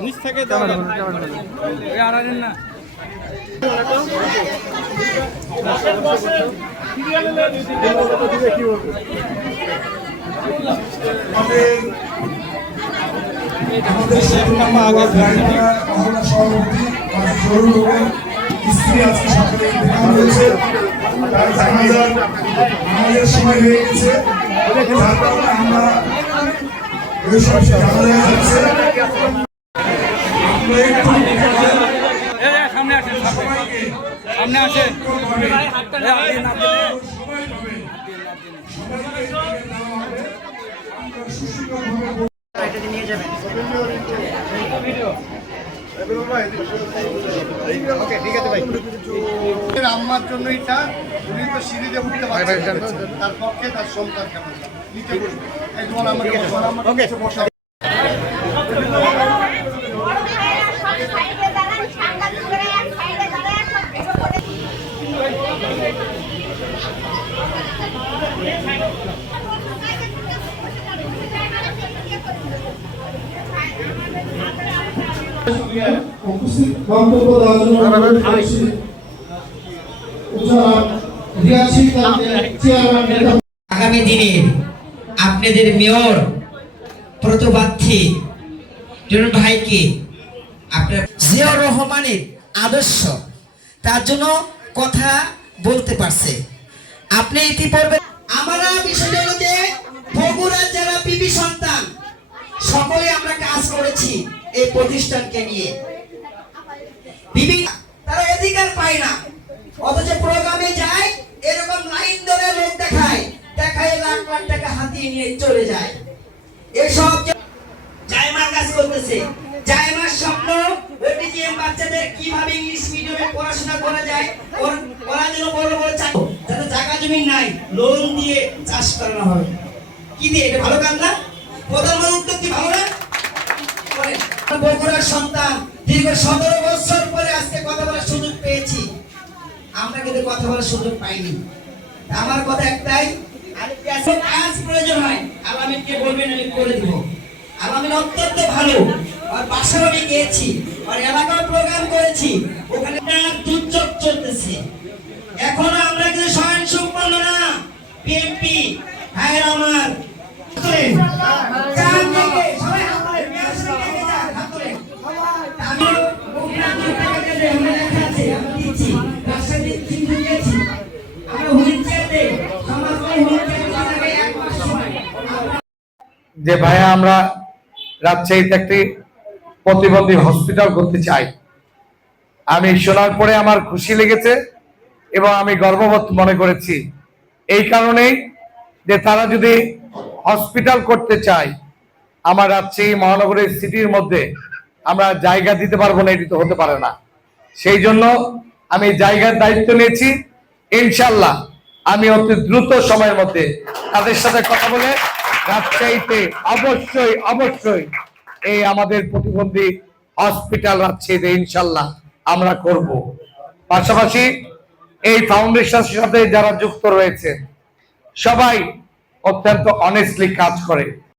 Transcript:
নিচ থেকে আর আনেন না। স্ত্রী আজকে সকালে ইন্তেকাল হয়েছে, তার জানাজার নামাজের সময় হয়ে গেছে, যার কারণে আমরা ওই সব জানাজায় যাচ্ছে। সামনে আসেন। আম্মার জন্য এটা উনি তো সিঁড়িতে উঠতে পারছেন, তার পক্ষে তার সন্তান কেমন নিচে বসবে এই তোমার আমাকে বসা। আগামী দিনে আপনাদের মেয়র প্রতিপ্রার্থী ভাইকে আপনার জিয়াউর রহমানের আদর্শ, তার জন্য কথা বলতে পারছে। আপনি ইতিপূর্বে আমরা বিষয়গুলোতে বগুড়ার যারা পিপি সন্তান সকলে আমরা কাজ করেছি এই প্রতিষ্ঠানকে নিয়ে। তারা অধিকার পায় না, অথচ প্রোগ্রামে যায় এরকম লাইন ধরে লোক দেখায় লাখ লাখ টাকা হাতিয়ে নিয়ে চলে যায়। এসব জায়মার কাজ করতেছে, জায়মার স্বপ্ন ওটিজিএম বাচ্চাদের কিভাবে ইংলিশ মিডিয়ামে পড়াশোনা করা যায়, ওরা যেন বড় বড় যাতে জায়গা জমি নাই লোন দিয়ে চাষ করানো হয়। কি দিয়ে? এটা ভালো কাজ না? প্রধানমন্ত্রী উদ্যোগ কি ভালো না? বগুড়ার সন্তান দীর্ঘ 17 বছর পরে আজকে কথা বলার সুযোগ পেয়েছি, আমরা কিন্তু কথা বলার সুযোগ পাইনি। আমার কথা একটাই, কাজ প্রয়োজন হয় আলামিনকে বলবেন, আমি করে দিব। আলামিন অত্যন্ত ভালো, আর বাসাও আমি গিয়েছি, আর এলাকার প্রোগ্রাম করেছি, ওখানে দুর্যোগ চলতেছে। এখনো আমরা কিন্তু স্বয়ং সম্পন্ন না। বিএনপি ভাইয়ের আমার যে ভাইয়া আমরা রাজশাহীতে একটি প্রতিবন্ধী হসপিটাল করতে চাই, আমি শোনার পরে আমার খুশি লেগেছে এবং আমি গর্ববোধ মনে করেছি। এই কারণেই যে তারা যদি হসপিটাল করতে চায়, আমার রাজশাহী মহানগরের সিটির মধ্যে আমরা জায়গা দিতে পারবো না, এটি তো হতে পারে না। সেই জন্য আমি জায়গার দায়িত্ব নিয়েছি। ইনশাল্লাহ আমি অতি দ্রুত সময়ের মধ্যে তাদের সাথে কথা বলে রাজশাহীতে অবশ্যই অবশ্যই এই আমাদের প্রতিবন্ধী হসপিটাল রাজশাহীতে ইনশাল্লাহ আমরা করব। পাশাপাশি এই ফাউন্ডেশনের সাথে যারা যুক্ত রয়েছে সবাই অত্যন্ত অনেস্টলি কাজ করে।